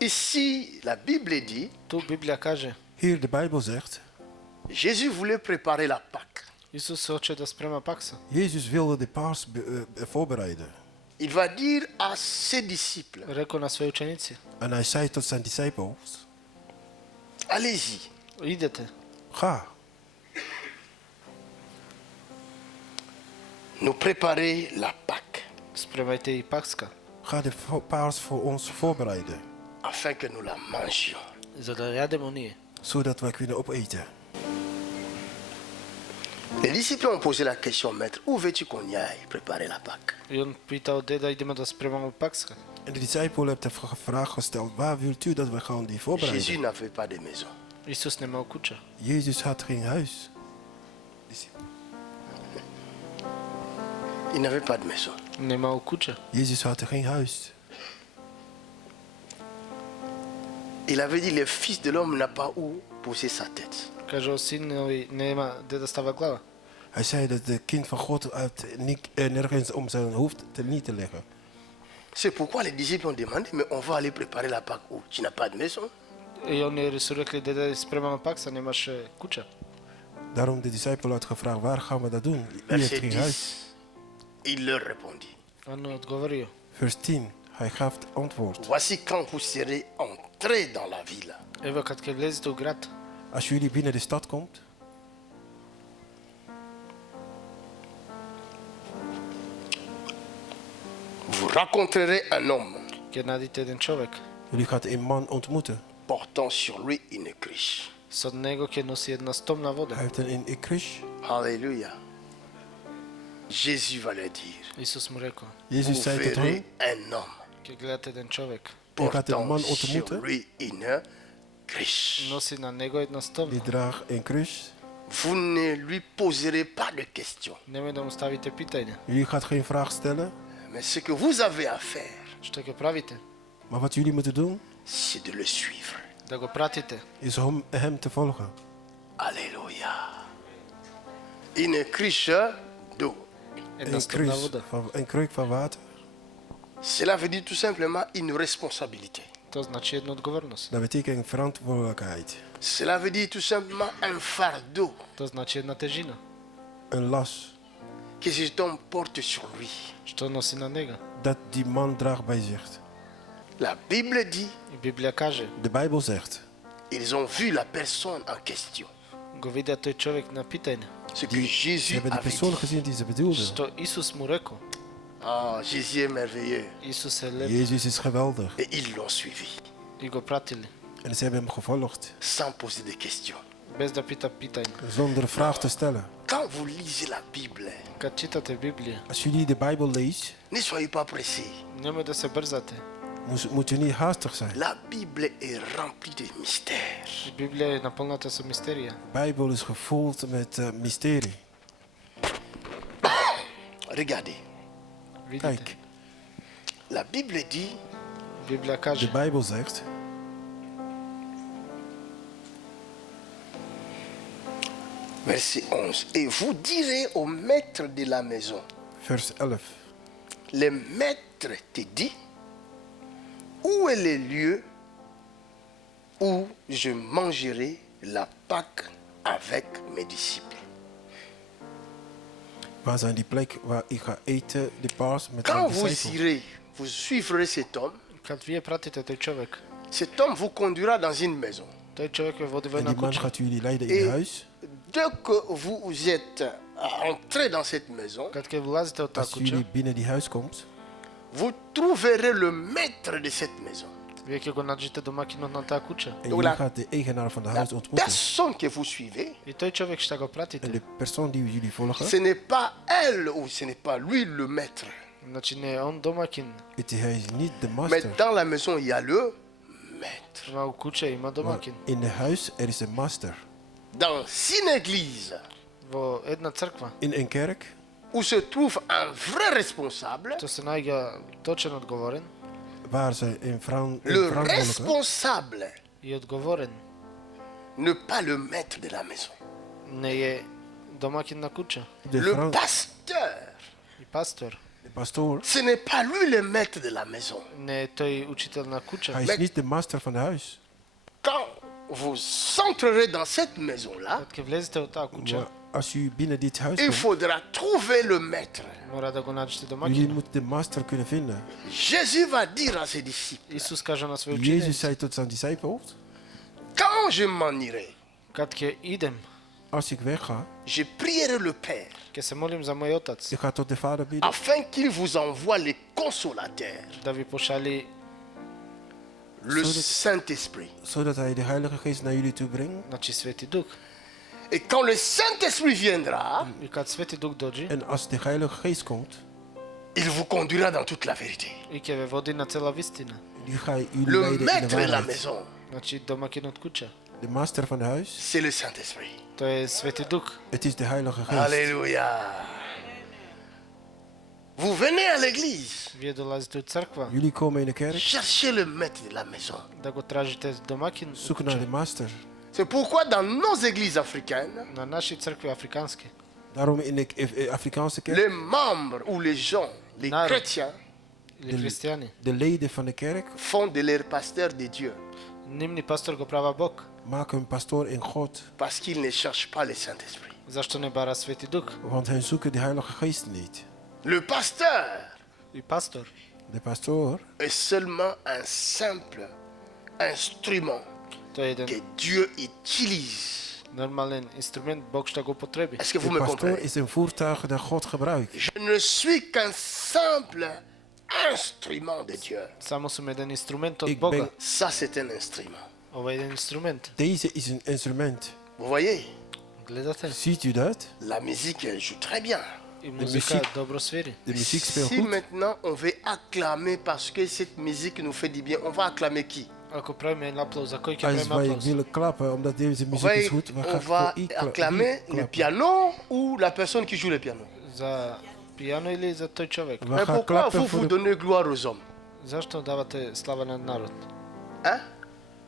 Ici, la Bible dit, Tu Biblia kaže, Hier de Bijbel zegt, Jésus voulait préparer la Pâque. Isus se hoće da sprema paksa. Jezus wilde de paas voorbereiden. Il va dire à ses disciples, Rekao na svoje učenici, En hij zei tot zijn discipels, allez-y, idete, ga, nous préparer la Pâque, spremajte i pakska, ga de paas voor ons voorbereiden. afin que nous la mangions. za da jademo nije. Zodat wij kunnen opeten. Les disciples ont posé la question, maître, où veux-tu qu'on y aille préparer la Pâque? I on pitao, gde da idemo da spremamo pakska? En de discipel heeft de vraag gesteld, waar wilt u dat we gaan die Jésus voorbereiden? n'avait pas de maison. Isus nemao kuća. Jezus had geen huis. Il n'avait pas de maison. Nemao kuća. Jezus had geen huis. Il avait dit, le Fils de l'homme n'a pas où poser sa tête. Kaže o sinovi nema gde da stava glava. Hij zei dat de kind van God nergens om zijn hoofd niet te leggen. C'est pourquoi les disciples ont demandé, mais on va aller préparer la Pâque où? Tu n'as pas de maison? I oni su rekli da spremamo paksa, nemaš kuća. Daarom de discipel had gevraagd, waar gaan we dat doen? U heeft Verset geen 10, huis. il leur répondit, On odgovorio, Vers 10, hij gaf het antwoord. voici quand vous serez entrés dans la ville. evo kad vlezite u grad, Als jullie binnen de stad komt, Vous rencontrerez un homme kad nađete jedan čovek, jullie gaat een man ontmoeten. portant sur lui une cruche. sad nego kad nosi jedna stomna voda. Hij heeft een krish. Alléluia. Jésus va le dire, Isus mu rekao, Jezus vous zei tot verrez hem, un homme kad gledate jedan čovek, Je gaat een portant man sur ontmoeten lui une cruche. nosi na nego jedna stomna. die draagt een krish. Vous ne lui poserez pas de questions. Nemoj da mu stavite pitanja. Jullie gaat geen vraag stellen, Mais ce que vous avez à faire, Što ga pravite? maar wat jullie moeten doen, c'est de le suivre. Da ga pratite. is om hem te volgen. Alléluia. Une cruche d'eau. Jedna Een stomna krish, voda. een kruik van water. Cela veut dire tout simplement une responsabilité. To znači jednu odgovornost. Dat betekent verantwoordelijkheid. Cela veut dire tout simplement un fardeau To znači jedna težina. Een las que cet homme porte sur lui. Što nosi na njega. dat die man draagt bij zich. La Bible dit, I Biblija kaže, De Bijbel zegt, ils ont vu la personne en question. go vidio toj čovjek na pitanje. Ce que ze Jésus hebben die avait persoon dit. gezien die ze bedoelden. Što Isus mu rekao. Ah, Jésus est merveilleux. Isus je lep. Jezus is geweldig. Et ils l'ont suivi, I go pratili. En ze hebben hem gevolgd, sans poser de questions. Bez da pita pitanje. zonder vraag te stellen. Quand vous lisez la Bible, Kad čitate Bibliju, Als jullie de Bijbel leest, ne soyez pas pressés. nemoj da se brzate. moet je niet haastig zijn. La Bible est remplie de mystères. I Biblija je naполnata sa misterija. De Bijbel is gevuld met mysterie. Regardez, Vidite. Kijk, la Bible dit, Biblija de kaže, Bijbel zegt, verset 11, et vous direz au maître de la maison, vers 11. le maître te dit, où est le lieu où je mangerai la Pâque avec mes disciples? Waar zijn die plek waar ik ga eten, de paas met Quand mijn vous disciples? irez, vous suivrez cet homme. kad vi pratite toj čovjek, Cet homme vous conduira dans une maison. toj čovjek je vodi En vojna die man kuća. gaat jullie leiden in Et huis. dès que vous êtes entré dans cette maison, Kad ulazite u ta Als kuća, jullie binnen die huis komt, vous trouverez le maître de cette maison. uvijek go nađete domakinom na ta kuća. en Doe jullie la- gaat de eigenaar van de La huis ontmoeten. personne que vous suivez, I toj čovjek šta ga En pratite, de persoon die jullie volgen, ce n'est pas elle ou ce n'est pas lui le maître. znači ne je on domakin, hij is niet de Mais master. dans la maison, il y a le maître. ima u kuće ima Maar domakin. in de huis, er is een master. Dans une église Vo jedna crkva, In een kerk, où se trouve un vrai responsable, to se najga točan odgovoren waar ze een le verantwoordelijke, responsable, i odgovoren ne pas le maître de la maison. ne je domakin na kuća. de, Le veran- pasteur I pastor pastoor, ce n'est pas lui le maître de la maison. Ne je той учител на куќа. hij is niet de master van de huis. Quand vous entrerez dans cette maison-là, Кога ќе влезете во таа куќа, Maar als u binnen dit huis il komt, faudra trouver le maître. мора да го наđете jullie домаќин. moeten de master kunnen vinden. Jésus va dire à ses disciples, Исус кажа на своји Jezus ученици, zei tot zijn discipels, quand je m'en irai, кад ќе идем, als ik wegga, je prierai le Père ќе се молим за мој отец, ik ga tot de vader bidden, afin qu'il vous envoie les consolateurs, да ви пошали le Saint-Esprit. zodat hij de Heilige Geest naar jullie toe brengt. значи Свети Дух. Et quand le Saint-Esprit viendra, И кад Свети Дух дојде, En als de Heilige Geest komt, il vous conduira dans toute la vérité. и ќе ве води на цела вистина. die ga je jullie Le leiden in de maître de la waarheid. maison, Значи домаќинот куќа, De master van de huis, c'est le Saint-Esprit. тој е Свети Дух. het is de Heilige Geest. Alléluia. Vous venez à l'église, Вие долазите од црква, Jullie komen in de kerk, cherchez le maître de la maison. да го тражите домаќин. zoeken naar de master. C'est pourquoi dans nos églises africaines, На наши цркви африкански, Daarom in de Afrikaanse kerk, les membres ou les gens, les Naro. chrétiens, или христијани, de leden van de kerk, font de leurs pasteurs des dieux нивни пастор го права Бог. maken hun pastoor in God, parce qu'ils ne cherchent pas le Saint-Esprit. Зашто не бара Свети Дух? want hen zoeken de Heilige Geest niet. Le pasteur И пастор De pastoor est seulement un simple instrument тој е еден que Dieu utilise. нормален инструмент, Бог што го потреби. Est-ce que vous De me pastoor comprenez? is een voertuig dat God gebruikt. Je ne suis qu'un simple instrument de Dieu. Само сум еден инструмент од Ik Бога. ben, Ça, c'est un instrument. Ова е еден инструмент. deze is een instrument. Vous voyez, Гледате? Ziet u dat? la musique, elle joue très bien. И музика музик- добро свири. De muziek speelt Si goed. maintenant on veut acclamer parce que cette musique nous fait du bien, on va acclamer qui? Ако правиме еден аплауз, за кој ќе Als правиме wij аплауз? willen klappen, omdat deze On muziek va, is goed, we on gaan va voor wie acclamer le klappen. piano ou la personne qui joue le piano. За пијано или за тој човек? We Mais gaan pourquoi klappen vous voor vous de... donnez gloire aux hommes? Зашто давате слава на народ? Hein?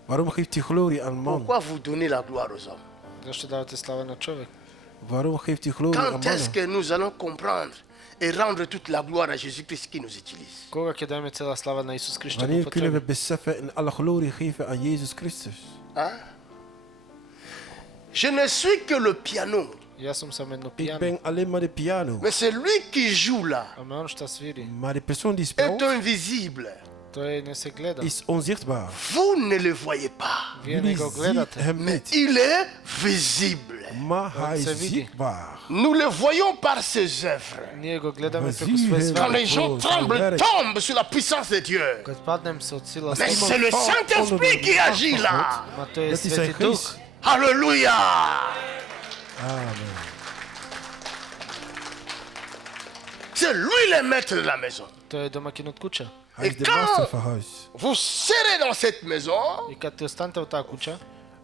Waarom geeft u glorie aan man? Pourquoi vous donnez la gloire aux hommes? Зашто давате слава на човек? Waarom geeft u glorie aan Quand est-ce mannen? que nous allons comprendre et rendre toute la gloire à Jésus-Christ qui nous utilise? Кога ќе дајме цела слава на Исус Христос? Wanneer kunnen we beseffen en alle glorie geven aan Jezus Christus? Hein? Je ne suis que le piano, Јас сум само едно Ik пијано. ben alleen maar de piano. mais c'est lui qui joue là Ама он што свири, Maar de persoon die est speelt invisible. тој не се гледа. is onzichtbaar. Vous ne le voyez pas, Вие не Jullie го zien гледате, hem mais niet. il est visible. Maar hij ze is vidi. zichtbaar. Nous le voyons par ses œuvres. ние го гледаме Ма преку зи, свој бе, Quand свет. les gens tremblent, tombent sur la puissance de Dieu. Кога паднем со од сила, Mais Iemand c'est le valt Saint-Esprit onder de qui macht agit van là. ма тој е Dat is zijn Свети Дух. geest. Alléluia. Amen. C'est lui le maître de la maison. Тој е домаќинот куќа. Hij is de kan- master van huis. Vous serez dans cette maison, И кога ќе останете во таа куќа,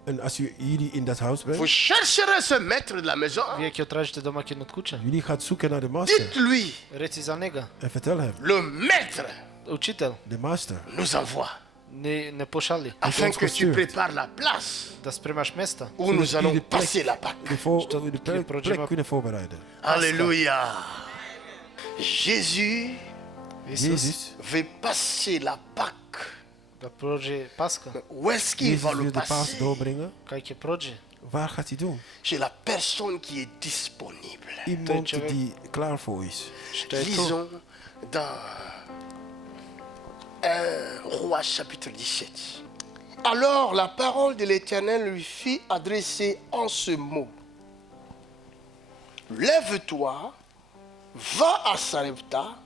En als jullie in dat huis vous bent, chercherez ce maître de la maison. вие ќе тражите домаќинот куќа. jullie gaat zoeken naar de master. Dites-lui, Реци за нега, En vertel hem, le maître учител, de master. nous envoie не пошали afin ons que tu gestuurd. prépares la place да спремаш места. où nous Zodat allons jullie de plek- passer la Pâque. de plek kunnen voorbereiden. Alléluia. Jésus Исус Jezus, veut passer la Pâque. да проđe Пасха. Où est-ce qu'il va Jezus le wil de paas passer? doorbrengen. Кај ќе проđe? Waar gaat hij doen? Chez la personne qui est disponible. Iemand човек. die klaar voor is. Што е тоа? Lisons dans 1 Roi chapitre 17. Alors la parole de l'Éternel lui fit adresser en ce mot. Lève-toi, va à Sarepta,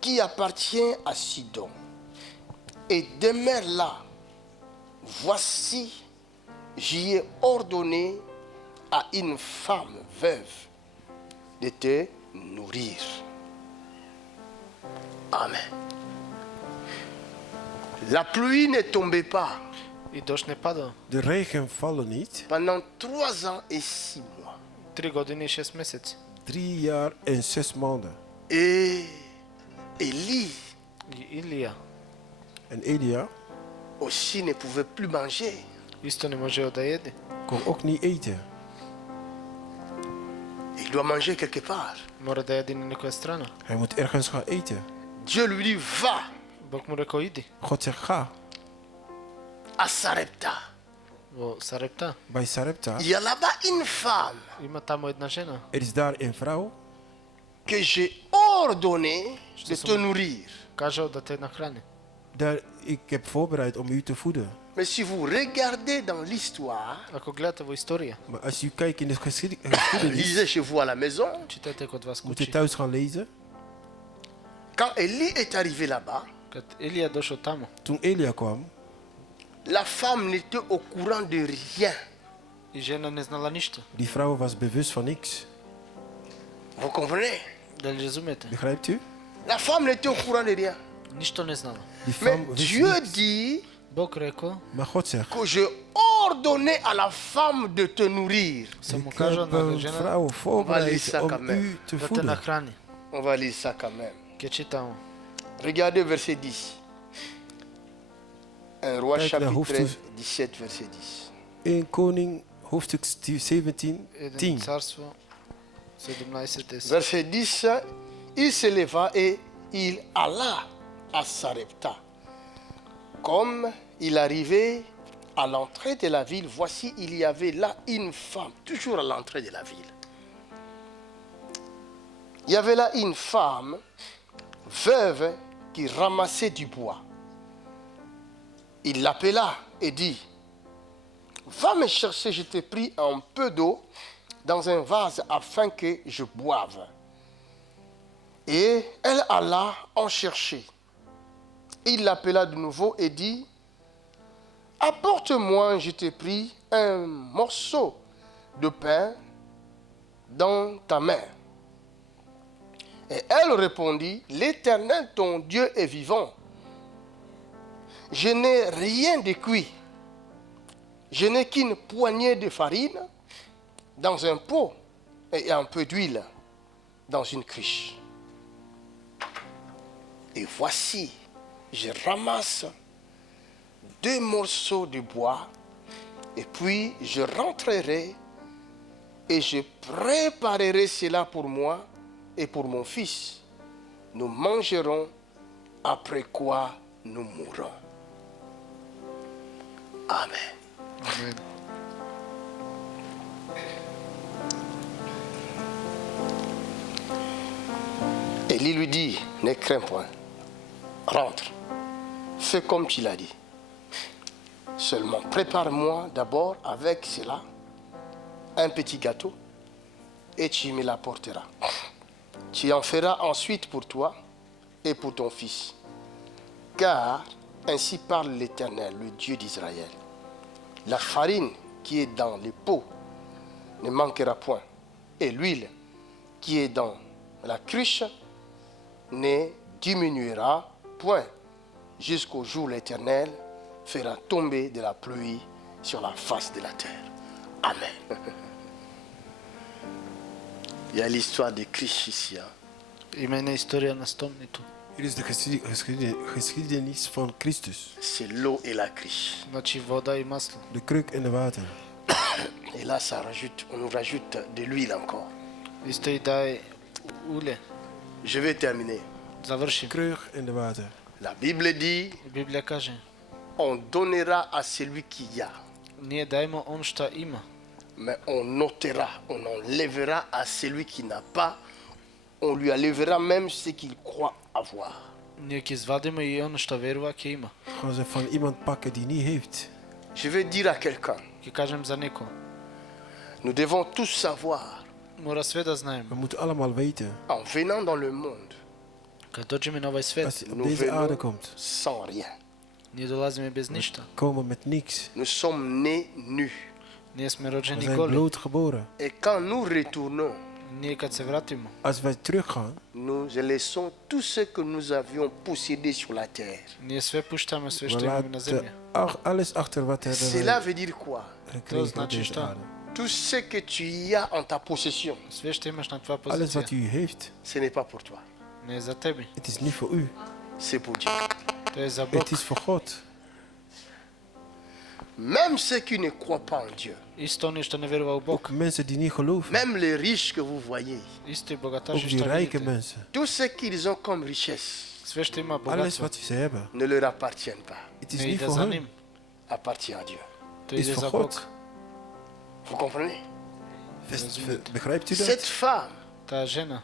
qui appartient à Sidon, et demeure là. Voici, j'y ai ordonné à une femme veuve de te nourrir. Amen. La pluie ne tombait pas И дожд не падал. De regen vallen niet. pendant 3 ans et 6 mois. 3 години и 6 месеци. 3 jaar en 6 maanden. Et Élie И Илија En Elia aussi ne pouvait plus manger. исто не можео да једе. kon ook niet eten. Et doit manger quelque part. Mora da jedi na nekoja strana. Hij moet ergens gaan eten. Dieu lui dit, va Bog mu rekao idi. God zegt ga. à Sarepta. Vo Sarepta. Bij Sarepta. Il y a là-bas une femme Ima tamo jedna žena. Er is daar een vrouw que j'ai ordonné de te nourrir. Kažao da te nahrani. daar ik heb voorbereid om u te voeden. Mais si vous regardez dans l'histoire, Ako gledate vo istorija, Maar als u kijkt in de geschiedenis, lisez chez vous à la maison, čitajte kod vas moet u kući. thuis gaan lezen. quand Élie est arrivé là-bas, Kad Ilija došao tamo, Toen Elia kwam, la femme n'était au courant de rien. i žena ne znala ništa. die vrouw was bewust van niks. Vous comprenez? Da li razumete? Begrijpt u? La femme n'était au courant de rien. Ništa ne znala. Die Mais vrouw wist Dieu niks. dit Bog rekao, Maar God zegt, que je ordonnais à la femme de te nourrir. sam mu ik kažao heb na een žena vrouw voorbereid Valisa om Kamer. u te da te voeden. nahrani. On va lire ça quand même. Kje čitamo? Regardez verset 10. Un roi Kijk naar chapitre hoofdstuk- 17, verset 10. 1 Koning, hoofdstuk 17, 1 10. carstvo, 17:10. Verset 10, il se leva et il alla à Sarepta. Comme il arrivait à l'entrée de la ville, voici, il y avait là une femme, toujours à l'entrée de la ville. Il y avait là une femme veuve qui ramassait du bois. Il l'appela et dit, va me chercher, je t'ai pris un peu d'eau dans un vase afin que je boive. Et elle alla en chercher. Il l'appela de nouveau et dit, apporte-moi, je t'ai pris un morceau de pain dans ta main. Et elle répondit, l'Éternel, ton Dieu est vivant. Je n'ai rien de cuit. Je n'ai qu'une poignée de farine dans un pot et un peu d'huile dans une cruche. Et voici, je ramasse 2 morceaux de bois et puis je rentrerai et je préparerai cela pour moi et pour mon fils. Nous mangerons, après quoi nous mourrons. Amen. Amen. Élie lui dit, ne crains point, rentre, fais comme tu l'as dit. Seulement prépare-moi d'abord avec cela un petit gâteau et tu me l'apporteras. Tu en feras ensuite pour toi et pour ton fils. Car ainsi parle l'Éternel, le Dieu d'Israël. La farine qui est dans les pots ne manquera point, et l'huile qui est dans la cruche ne diminuera point, jusqu'au jour où l'Éternel fera tomber de la pluie sur la face de la terre. Amen. Il y a l'histoire de Christ ici. Hein. Ima jedna istorija na stomnitu. Hier is de geschiedenis van Christus. C'est l'eau et la cruche. Znači voda i maslo. De kruk en de water. Et là, on nous rajoute de l'huile encore. Isto i daje ulje. Je vais terminer. Završim. Kruk en de water. La Bible dit, Biblija kaže, on donnera à celui qui y a, nije dajmo on šta ima, mais on ôtera, on enlèvera à celui qui n'a pas, on lui enlèvera même ce qu'il croit avoir. nek izvadimo i ono šta veruvak je ima. Gaan ze van iemand pakken die niet heeft. Je vais dire à quelqu'un, Ki kažem za neko, nous devons tous savoir, mora sve da znajemo. We moeten allemaal weten, en venant dans le monde, Kad dođemo na ovaj svet, als je op nous deze aarde venons komt, sans rien. nije dolazimo bez ništa. komen met niks. Nous sommes nés nus. Nije smo We rođeni zijn goli. bloot geboren. Et quand nous retournons, Nije kad se vratimo. Als wij teruggaan, nous laissons tout ce que nous avions possédé sur la terre. Nije sve puštamo, sve we što imamo na zemlji. laten alles achter wat hebben Cela wij veut dire quoi? gekregen op znači deze šta? aarde. Tout ce que tu y as en ta possession, Sve što imaš na tvoja Alles pozicija, wat u heeft, ce n'est pas pour toi, ne je za tebi. het is niet voor u. c'est pour Dieu. To je za Bog. Het is voor God. Même ceux qui ne croient pas en Dieu, Isto oni što ne vjeruju u Bog. Ook mensen die niet geloven. même les riches que vous voyez, Isto i Ook bogataši die što rijke vidite. mensen. tout ce qu'ils ont comme richesse Sve što ima Alles bogatstvo wat ze hebben. ne leur appartiennent pas, Het is ne niet ide voor za hun. njim. appartient à Dieu. To Is ide voor za God. Bog. Vous comprenez? Begrijpt u dat? Cette femme Ta žena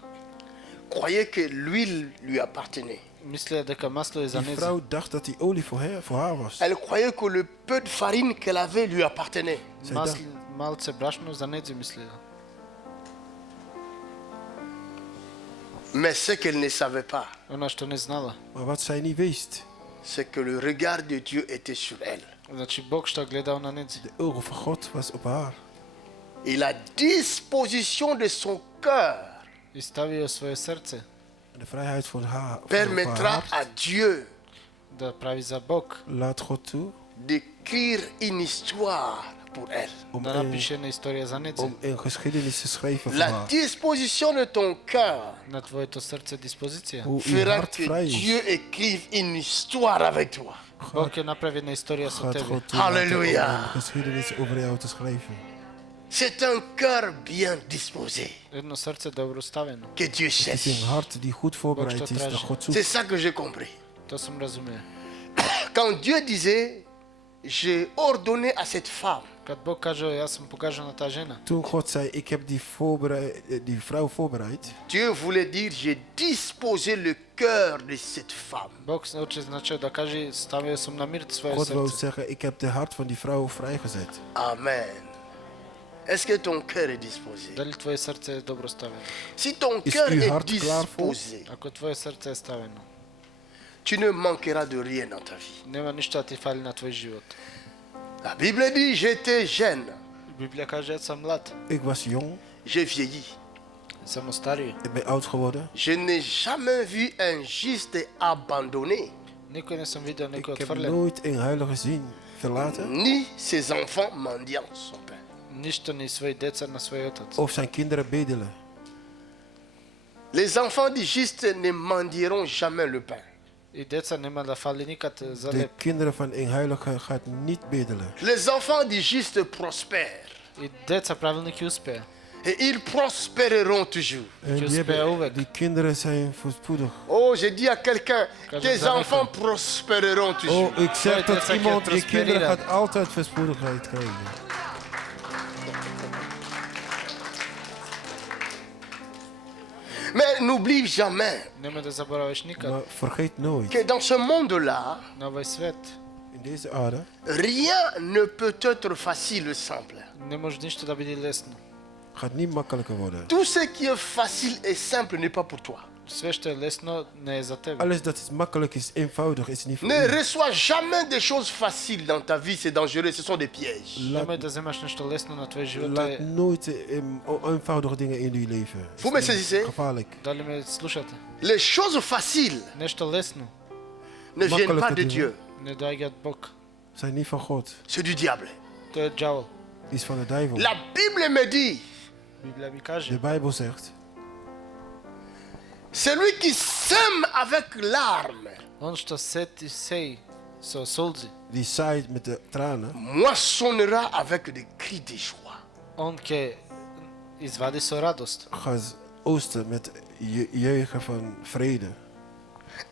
croyait que l'huile lui appartenait. mislila da maslo je za Die njezi. vrouw dacht dat die olie voor haar was. Elle croyait que le peu de farine qu'elle avait lui appartenait. Zij dacht, Malce brašno za njezi mislila. Mais ce qu'elle ne savait pas, Ona što ne znala. maar wat zij niet wist, c'est que le regard de Dieu était sur elle. Znači Bog što gledao na njezi. de ogen van God was op haar. Et la disposition de son cœur I stavio svoje srce En de vrijheid van haar permettra hart à Dieu da pravi za Bog. laat God toe d'écrire une histoire pour elle. om Da napiše jedna istorija za njezi. een geschiedenis te schrijven voor La haar. disposition de ton cœur Na tvoje to srce dispozicija. Hoe uw fera hart que vrij Dieu is, écrive une histoire avec toi. Bog je napravi jedna istorija sa gaat tebi. God toelaten om Halleluja. een geschiedenis over jou te schrijven. C'est un cœur bien disposé Jedno srce dobro stavljeno. que Dieu Het is een cherche. hart die goed voorbereid is, dat God C'est zoekt. ça que j'ai compris. To sam razumio. Quand Dieu disait, j'ai ordonné à cette femme Kad Bog kaže ja sam pokazao na ta žena. Toen God zei, ik heb die vrouw voorbereid, Dieu voulait dire, j'ai disposé le cœur de cette femme. Bog hoće značio da kaže stavio sam na mir svoje God wil srce. zeggen, ik heb de hart van die vrouw vrijgezet. Amen. Est-ce que ton cœur est disposé? Da li tvoje srce je dobro stavljeno? Si ton Is cœur uw est hart klaar voor? disposé, Ako tvoje srce je stavljeno, tu ne manqueras de rien dans ta vie. nema ništa da ti fali na tvoj život. La Bible dit, j'étais jeune, Biblija kaže ja sam mlad, Ik was jong, j'ai vieilli. sam ostario. ik ben oud geworden. Je n'ai jamais vu un juste abandonné, Niko nisam vidio neko Ik heb otvrljen. nooit een heilige zin verlaten ni ses enfants mendiants, son père. Ništa ni svoji deca na svoj otac. of zijn kinderen bedelen. Les enfants du juste ne mendieront jamais le pain. I deca nema da fali nikad za De lep. kinderen van een heilige gaat niet bedelen. Les enfants du juste prospèrent. I deca pravilnik uspeja. Et ils prospéreront toujours. En Je die, speel uvek. die kinderen zijn voorspoedig. Oh, je dis à quelqu'un, Quand tes je vous enfants arrête. prospéreront toujours. Oh, ik zeg Nooit dat dat zij iemand, gaat je kinderen prospereren. gaat altijd voorspoedigheid krijgen. Mais n'oublie jamais Nemoj da zaboraviš nikad. Maar vergeet nooit, que dans ce monde-là, Na ovaj svet in deze aarde rien ne peut être facile ou simple. ne može ništa da biti lesno. gaat niet makkelijker worden. Tout ce qui est facile et simple n'est pas pour toi. Sve što je lesno ne je za tebe. Alles dat is makkelijk is, eenvoudig is niet voor Ne u. reçois jamais des choses faciles dans ta vie, c'est dangereux, ce sont des pièges. Nemoj da zemaš nešto lesno na tvoj život. Laat nooit eenvoudige dingen in uw leven. Vous me saisissez? Gevaarlijk. Da li me slušate? Les choses faciles Nešto lesno ne viennent pas Makkelijke de dingen. Dieu, ne događa od Bog. Zijn niet van God. c'est du diable. To je đavol. Is van de duivel. La Bible me dit, Biblija mi kaže. De Bijbel zegt, celui qui sème avec larmes On što seji sa solzi, die zaait met de tranen, moissonnera avec des cris de joie. on ke izvadi sa radost. gaat oosten met juichen van vrede.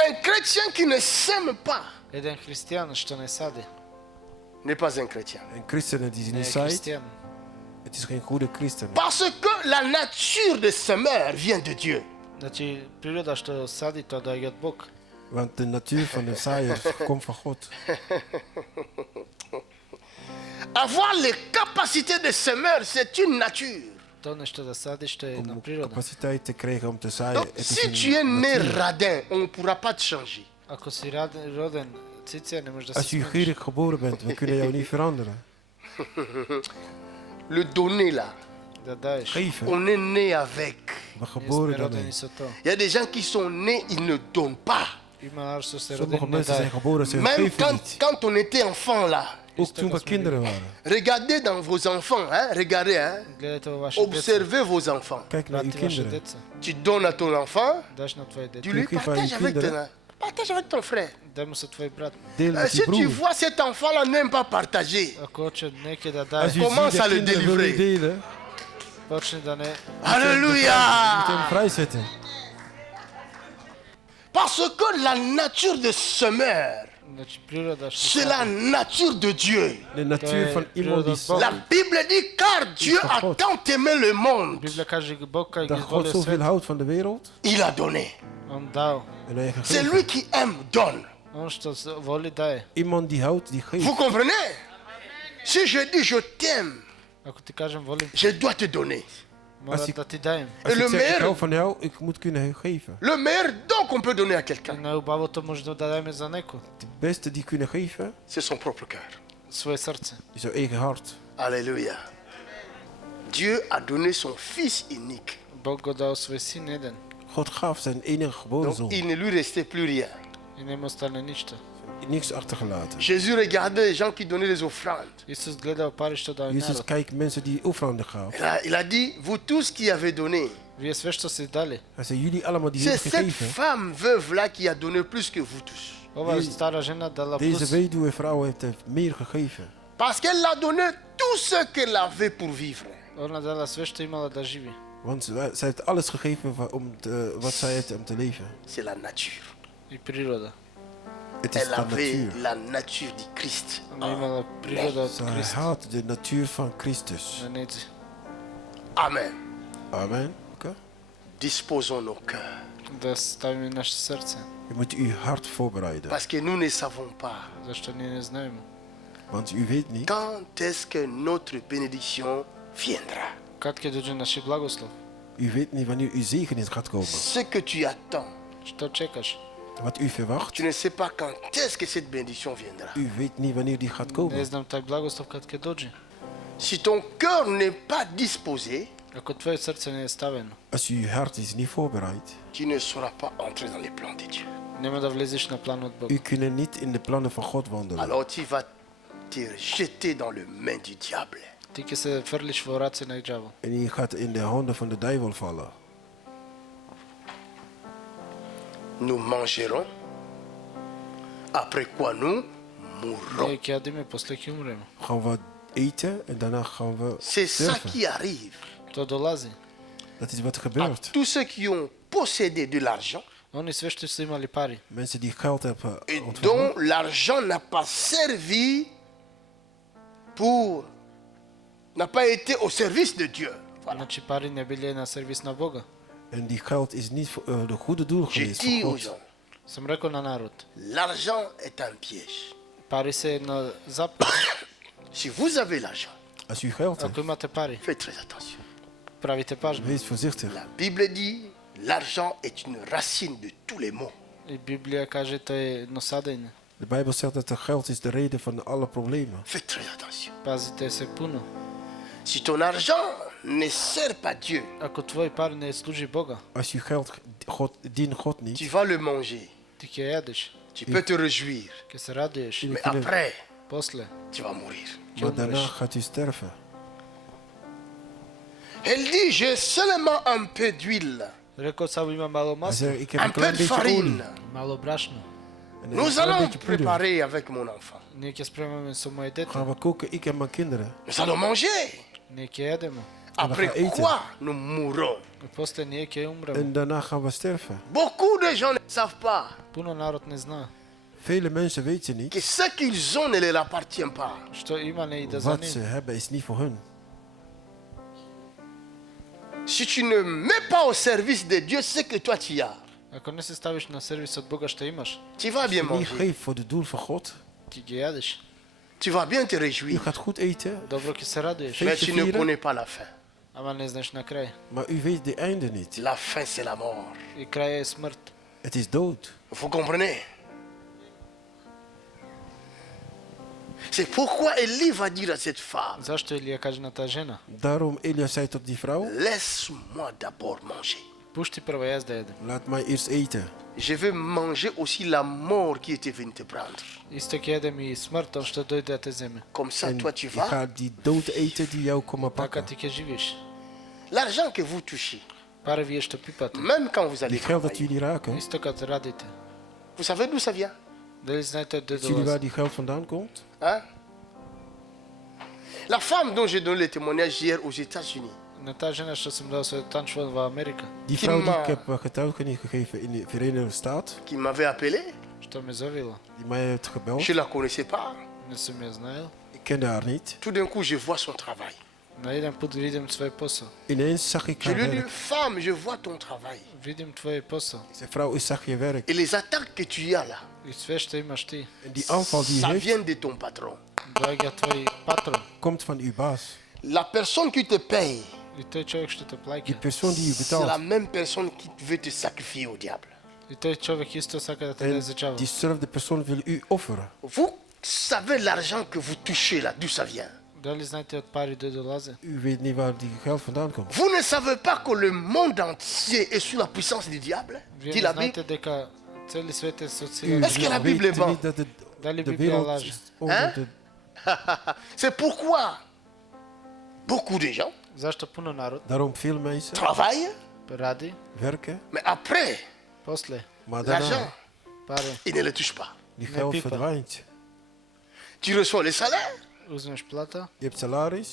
Un chrétien qui ne sème pas Jedan hristijan što ne sadi, n'est pas un chrétien. Een christen die ne niet je zaait, hristijan. het is geen goede christen. Parce que la nature de semeur vient de Dieu. Znači, priroda što sadi to događa od Bog. Want de natuur van de zaaier komt van God. Avoir les capacités de semeur, c'est une nature. To nešto da sadiš što je na Om priroda. capaciteit te krijgen om te zaaien. Donc, Het is si een tu es né natuur. radin, on ne pourra pas te changer. Ako si roden cicija, ne možeš da se Als je smeniš. gierig geboren bent, we kunnen jou niet veranderen. Le donner là, Da daješ. Geven, on est né avec. we Nismo geboren daarmee. rodeni sa to. Il y a des gens qui sont nés, ils ne donnent pas. Ima naš su se Sommige rodeni ne mensen zijn daje. geboren, ze Même geven quand, niet. quand on était enfant là, Ook toen we kinderen waren. regardez dans vos enfants, hein, regardez, hein, Gledajte ovo vaše djece. observez vos enfants. Kijk naar uw Prati vaše kinderen. djece. Tu donnes à ton enfant, Daš na tvoje djece. tu lui Kijk even aan partages je avec tes kinderen. mains. Partage avec ton frère. Daj mu sa tvoj brat. Deel met Si die tu broer. vois cet enfant-là n'aime pas partager, Ako hoće neke da Als daje, u Comment ziet ça dat le kinderen wil délivrer? niet delen, počne da ne... moet Alléluia. hem vrijzetten. Parce que la nature de semeur, Znači, priroda što c'est la nature de Dieu. De natuur van iemand die Bog. La zag Bible dit, car Dieu a God. tant aimé le monde, Biblija kaže Bog kad je dat God izvolio zoveel svet, houdt van de wereld. il a donné. on dao. En hij heeft C'est gegeven. lui qui aime, donne. On što voli daje. Iemand die houdt, die Vous geeft. comprenez? Si je dis je t'aime, Ako ti kažem volim, je dois te donner. moram Als ik- da ti dajem. Als le ik zeg, ik meer- hou van jou, ik moet kunnen geven. Le meilleur don qu'on peut donner à I quelqu'un, najubavo možda da dajeme za neko. De beste die kunnen geven, c'est son propre cœur. Svoje srce. is jouw eigen hart. Alléluia. Dieu a donné son Fils unique. Bog go dao svoj sin jedan. God gaf zijn enige geboren Donc zoon. il ne lui restait plus rien. I nema ostane ništa. Niks achtergelaten. Jésus regardait les gens qui donnaient les offrandes. Isus gledao pari što dao Jezus narod. kijkt mensen die offrande gaven. Il a dit, vous tous qui avez donné, Vi sve što ste dali. Hij zei, jullie allemaal die c'est hebben cette gegeven. femme veuve-là qui a donné plus que vous tous. Ova stara žena dala Deze plus. weduwe vrouw heeft meer gegeven. Parce qu'elle a donné tout ce qu'elle avait pour vivre. Ona dala sve što imala da živi. Want zij heeft alles gegeven wat zij heeft om te leven. C'est la nature. I priroda. Het is Elle de avait natuur. la nature du Christ. Ona imala priroda od Zij Krista had de natuur van Christus. na nezi. Amen. Amen. Oké. Disposons nos cœurs. Da stavimo naše srce. Je moet uw hart voorbereiden. Parce que nous ne savons pas Zašto ni ne znajemo. Want u weet niet quand est-ce que notre bénédiction viendra. Kad će dođe naši blagoslov? U weet niet wanneer uw zegening gaat komen. Ce que tu attends, Što čekaš? Wat u verwacht, tu ne sais pas quand est-ce que cette bénédiction viendra. u weet niet wanneer die gaat Ne komen. znam taj blagoslov kad će dođe. Si ton cœur n'est pas disposé, Ako tvoje srce ne je staveno, Als uw hart is niet voorbereid, tu ne sauras pas entrer dans les plans de Dieu. nema da vleziš na plan od Boga. u kunt niet in de plannen van God wandelen. Alors tu vas te jeter dans les mains du diable. Ti će se frliš u race na đavo. En je gaat in de handen van de duivel vallen. Nous mangerons, après quoi nous mourrons. Ние ќе ядиме, после ќе умремо. Gaan we eten en daarna gaan we C'est ça sterven. qui arrive To dolazi. Dat is wat er à gebeurt. tous ceux qui ont possédé de l'argent Oni sve što su imali pari, Mensen die geld hebben et ontvangen dont l'argent n'a pas servi pour, n'a pas été au service de Dieu. Voilà. znači pari ne bili na servis na Boga. en die geld is niet voor de goede doel Je geweest dis voor aux God. gens, Sam rekao na narod, l'argent est un piège. pari se na zapad. Si vous avez l'argent, Als u geld Ako hebt, imate pari, faites très attention. pravite pažnju. wees voorzichtig. La Bible dit, l'argent est une racine de tous les maux. I Biblija kaže to je nosadajne. De Bijbel zegt dat het geld is de reden van alle problemen. Faites très attention. Pazite se puno. Si ton argent ne sert pas Dieu, Ako tvoj par ne služi Boga, Als je geld dient God tu niet, vas le manger. ti ќе jedeš, Tu peux te réjouir, ќе se raduješ, mais après, posle tu vas mourir. maar daarna gaat u sterven. Elle dit, j'ai seulement un peu d'huile, Rekao sam ima malo Hij masla, zegt, ik heb un een peu klein de beetje olie. farine. malo brašno. En een Nous klein allons beetje poeder. préparer avec mon enfant. Ние ќе спремаме со моje dete, Gaan we koken, ik en mijn kinderen. Nous allons manger. ние ќе jedemo. Après gaan eten. quoi nous mourrons. И после ние ќе умремо. En daarna gaan we sterven. Beaucoup de gens ne savent pas Puno narod ne zna Vele mensen weten niet, que ce qu'ils ont ne leur appartient pas. što ima ne ide za wat ze njim. hebben is niet voor hun. Si tu ne mets pas au service de Dieu ce que toi tu as, Ako ne se staviš na servis od Boga što imaš, tu vas bien Als je niet manger. geeft voor het doel van God, ti ga jedeš. Tu vas bien te je réjouir. gaat goed eten, Dobro ќе se raduješ, Mais tu ne vieren. connais pas la fin. ama ne znaš na kraj. maar u weet de einde niet. La fin, c'est la mort. I kraj je smrt. Het is dood. Vous comprenez? C'est pourquoi Élie va dire à cette femme, Zašto Ilija kaže na ta žena? Daarom Elia zei tot die vrouw, laisse-moi d'abord manger. Pušti prvo jaz da jedem. laat mij eerst eten. Je vais manger aussi la mort qui était venue te prendre. Isto ќе jedem i smrtom što dojde da te zeme. Comme ça, En toi, tu je vas. ga die dood eten die jou komen Така pakken. ти ќе живиш. L'argent que vous touchez, Pare вие што пипате. même quand vous allez Die geld dat travailler, jullie raken, Isto kad radite. Vous savez d'où ça vient? Дали знаете де Zien jullie waar долази? die geld vandaan komt? Hein? La femme dont j'ai donné le témoignage hier aux États-Unis, На тази жена, що съм дал своят танчван в Америка, Die Die vrouw die ma- ik heb getuigenis gegeven in de Verenigde Staten, qui m'avait appelé, що ме завила, die mij heeft gebeld. je ne la connaissais pas. не съм я знаел. Ik kende haar niet. Tout d'un coup, je vois son travail. На един път видим твой посъл. Ineens zag ik Je haar lui ai dit, werk. femme, je vois ton travail. Видим твой посъл. Ik zei, vrouw, ik zag je werk. Et les attaques que tu as là, И sve ще имаш ти. En die aanval die je ça heeft, vient de ton patron. Дойга твой патрон. komt van uw baas. La personne qui te paye, И той човек ще те Die плаќа. persoon die u c'est la betaalt. même personne qui veut te sacrifier au diable. И той човек исто сака да те En не зачава. diezelfde persoon wil u offeren. Vous savez l'argent que vous touchez là, d'où ça vient? Дали знаете от пари де долази? U weet niet waar die geld vandaan komt. Vous ne savez pas que le monde entier est sous la puissance du diable? Вие Dit не la знаете Bible. дека цели свет е со U сила. Est-ce que la Bible est weet bonne? niet dat Дали de Библия wereld лаже? is onder de... C'est pourquoi beaucoup de gens Защо пуно народ Daarom veel mensen travaillent, ради, werken, mais après, после maar l'argent, daarna пари, ils ne le touchent pas. die geld piepen. verdwijnt. Tu reçois le salaire, узмеш плата, Je hebt salaris,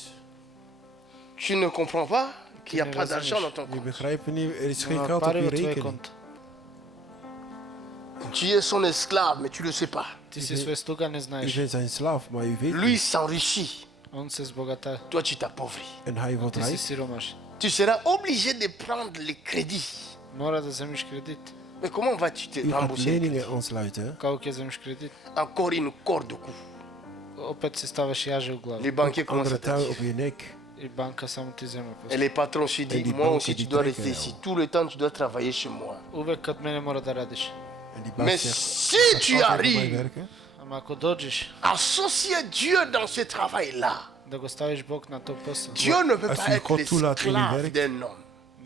tu ne comprends pas qu'il n'y a Tu ne pas d'argent raisonnes. dans ton je compte. begrijpt niet, er is geen има geld op пари je от твоя rekening. конт. Tu es son esclave, mais tu ne le sais pas. Ти си свой слуга, не U знаеш. bent zijn slaaf, maar u weet Lui niet. s'enrichit, Он се сбогата, toi tu t'appauvris. En hij wordt ти си rijk. сиромаш. Tu seras obligé de prendre les crédits. Мора да вземеш кредит. Mais comment vas-tu te U gaat rembourser? leningen aansluiten. Hè? Колко ќе вземеш кредит? Encore une corde au cou. Опет се ставаш яже у глава. Les banquiers commencent Andere à te touw dire. op je nek. И банка само ти взема Et после. les patrons se disent, die moi banques aussi tu die dois trekken rester jou. ici. Tout le temps tu dois travailler chez moi. Увек кад мене мора да радиш. En die Mais baas zegt, si "Ga tu altijd voor mij arrives werken." Ама ако доđеш associer Dieu dans ce travail-là, да го ставиш Бог на този посъл, Dieu ne peut Als pas u être God toelaat in uw l'esclave werk, d'un homme.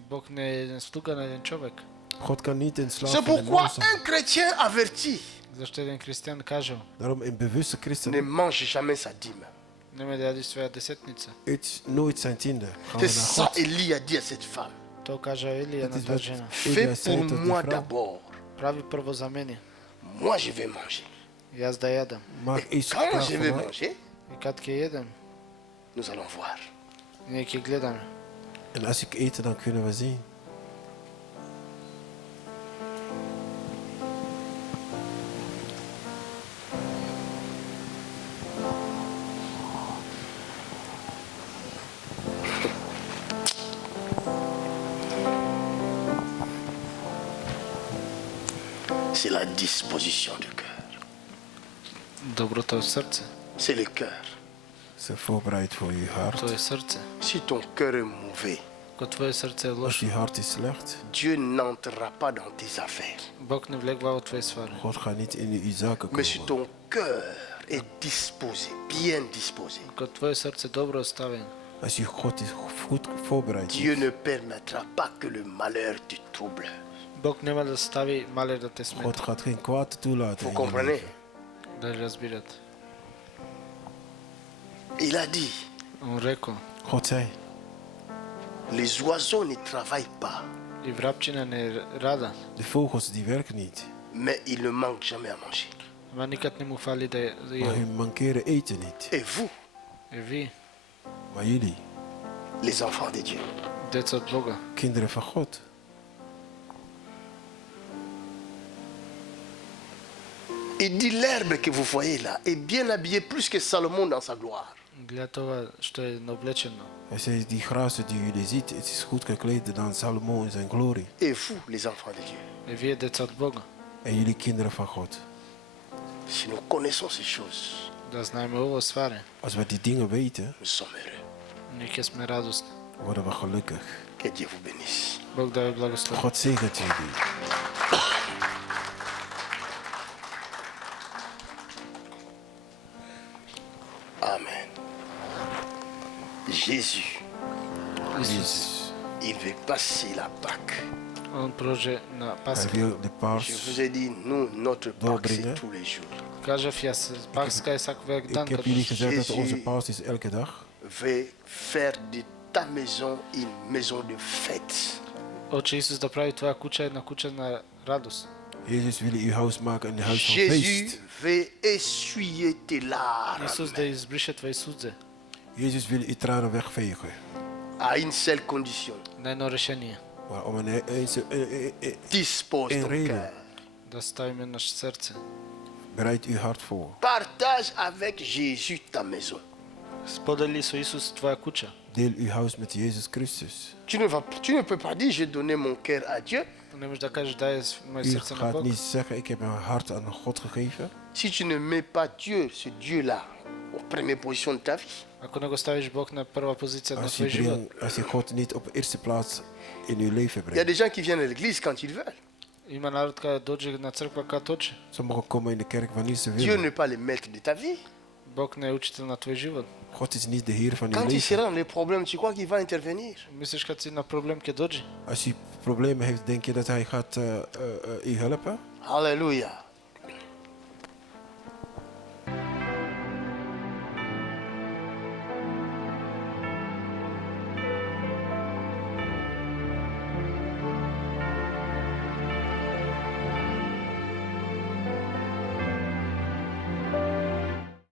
Бог не е един слуга на един човек. God kan niet een slaaf C'est van een pourquoi man zijn. un chrétien averti Защо един християн кажал, Daarom een bewuste ne christen mange jamais sa dîme. нема да ядиш своя десетница. eet nooit zijn tiende. Gaan we C'est naar ça God. Élie a dit à cette femme. То кажа Илия Het на is тази wat жена. Elia Fais zei pour tot die moi vrouw. d'abord. Прави първо за мене Moi, je vais manger. и аз да ядам. Maak Et iets quand klaar je voor vais mij. manger, И кад ке едем, nous allons voir. ние ке гледаме. En als ik eten, dan kunnen we zien. C'est la disposition du cœur. Доброто е в сърце. C'est le cœur. Ze voorbereid voor je hart. То е сърце. Si ton cœur est mauvais, Ако твое сърце е Als лошо, je hart is slecht, Dieu n'entrera pas dans tes affaires. Бог не влегва в твои сфери. God gaat niet in uw zaken Mais si komen. ton cœur est disposé, bien disposé, Ако твое сърце е добро оставено, Als je God is goed voorbereid Dieu is, ne permettra pas que le malheur te trouble. Бог няма да стави малер да те смета. God gaat geen kwaad toelaten. Vous in je comprenez? leven. Да разбират. Il a dit, Он рекол, God zei, les oiseaux ne travaillent pas, и врабчина не рада, de vogels die werken niet, mais ils ne manquent jamais à manger. ама никак не му фали да maar яде. hun mankeren eten niet. Et vous, И вие, Maar jullie, les enfants de Dieu, деца от Бога, kinderen van God, il dit l'herbe que vous voyez là est bien habillée plus que Salomon dans sa gloire. гледа това, що е наоблечено. hij zei, die grazen die jullie ziet, het is goed gekleed dan Salomo in zijn glorie. Et vous, les enfants de Dieu, И вие, деца от Бога, En jullie kinderen van God. si nous connaissons ces choses, да знаем ово ствари, Als we die dingen weten, nous sommes heureux. ние ке сме радостни. worden we gelukkig. Que Dieu vous bénisse. Бог да ви благослови. God zegent jullie. Amen. Jésus, Jezus. il veut passer la Pâque. Он проже на Hij Пасха. wil de Je paars. vous ai dit, nous, notre Pâque, c'est Doordringen. tous les jours. Кажав я, Пасха е всяк век дан, Ik heb като jullie gezegd dat onze Jezus. paas is elke dag. Veut faire de ta maison une maison de fête. Отче Исус да прави това куче една куча на радост. Jezus wil uw huis maken een huis van Jésus feest. veut essuyer tes larmes Isus да избрише твои сузе. Jezus wil uw tranen wegvegen. à une seule condition. На едно решение. Maar om Dispose een ton reden. cœur. Да ставим наше сърце. Bereid uw hart voor. Partage avec Jésus ta maison. Сподели со Исус твоя куча. Deel uw huis met Jezus Christus. Tu ne peux pas dire j'ai donné mon cœur à Dieu Не можеш да кажеш дай моє U сърце на gaat Бог. niet zeggen, ik heb mijn hart aan God gegeven. si tu ne mets pas Dieu, ce Dieu-là, en première position de ta vie. Ако не го ставиш Бог на първа позиция на Als твоя живот. als je God niet op de eerste plaats in uw leven Il y a brengt. des gens qui viennent à l'église quand ils veulent. Има народ kada dođe na crkva kad hoće. Sommigen komen in de kerk wanneer ze Dieu willen. n'est pas le maître de ta vie. Бог не е учител на твой живот. God is niet de Heer van uw Quand il leven. sera dans les problèmes, tu crois qu'il va intervenir? Мислиш kad си на проблем ќе доđe. Als u problemen heeft, denk je dat hij gaat u helpen? Alléluia.